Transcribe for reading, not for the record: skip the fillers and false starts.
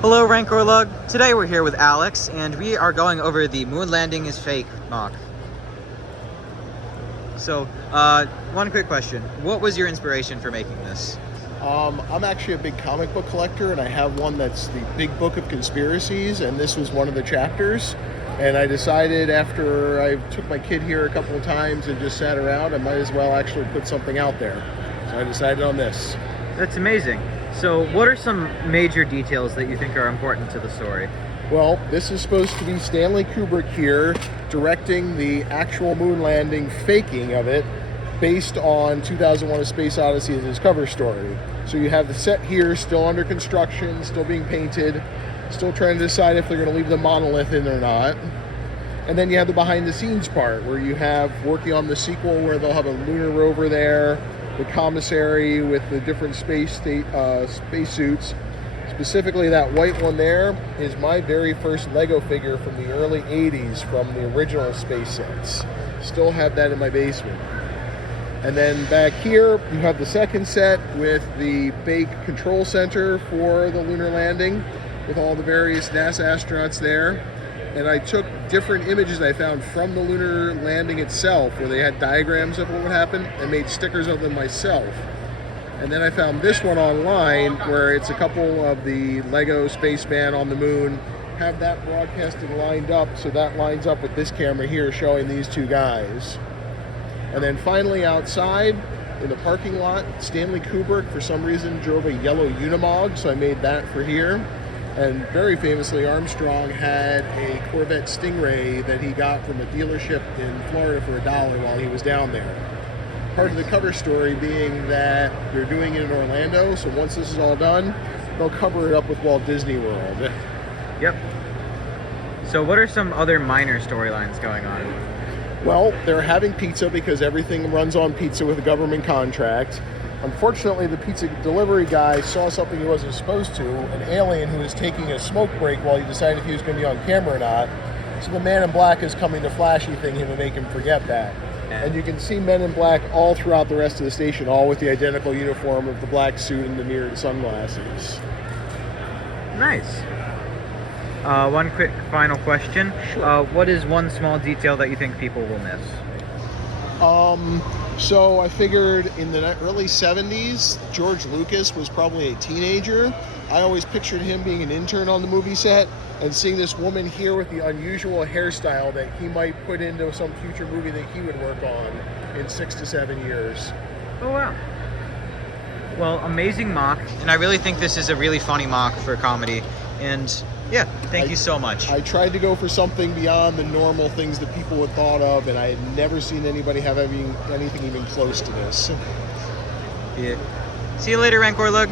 Hello, Rancor Lug. Today we're here with Alex, and we are going over the moon landing is fake mock. So, one quick question. What was your inspiration for making this? I'm actually a big comic book collector, and I have one that's the Big Book of Conspiracies, and this was one of the chapters. And I decided after I took my kid here a couple of times and just sat around, I might as well actually put something out there. So I decided on this. That's amazing. So, what are some major details that you think are important to the story? Well, this is supposed to be Stanley Kubrick here directing the actual moon landing, faking of it, based on 2001: A Space Odyssey as his cover story. So you have the set here still under construction, still being painted, still trying to decide if they're going to leave the monolith in or not. And then you have the behind the scenes part where you have working on the sequel where they'll have a lunar rover there, the commissary with the different space suits. Specifically, that white one there is my very first Lego figure from the early 80s from the original space sets. Still have that in my basement. And then back here, you have the second set with the big control center for the lunar landing with all the various NASA astronauts there. And I took different images I found from the lunar landing itself where they had diagrams of what would happen and made stickers of them myself. And then I found this one online where it's a couple of the Lego spaceman on the moon, have that broadcasting lined up, so that lines up with this camera here showing these two guys. And then finally outside in the parking lot, Stanley Kubrick for some reason drove a yellow Unimog, so I made that for here. And very famously, Armstrong had a Corvette Stingray that he got from a dealership in Florida for $1 while he was down there. Part of the cover story being that they're doing it in Orlando, so once this is all done, they'll cover it up with Walt Disney World. Yep. So what are some other minor storylines going on? Well, they're having pizza because everything runs on pizza with a government contract. Unfortunately, the pizza delivery guy saw something he wasn't supposed to, an alien who was taking a smoke break while he decided if he was going to be on camera or not. So the Man in Black is coming to flashy thing him to make him forget that. And you can see Men in Black all throughout the rest of the station, all with the identical uniform of the black suit and the mirrored sunglasses. Nice. One quick final question. Sure. What is one small detail that you think people will miss? So I figured in the early 70s, George Lucas was probably a teenager. I always pictured him being an intern on the movie set and seeing this woman here with the unusual hairstyle that he might put into some future movie that he would work on in 6 to 7 years. Oh, wow. Well, amazing mock, and I really think this is a really funny mock for comedy. And yeah, thank you so much. I tried to go for something beyond the normal things that people had thought of, and I had never seen anybody have anything even close to this. Yeah. See you later, Rancor Lug.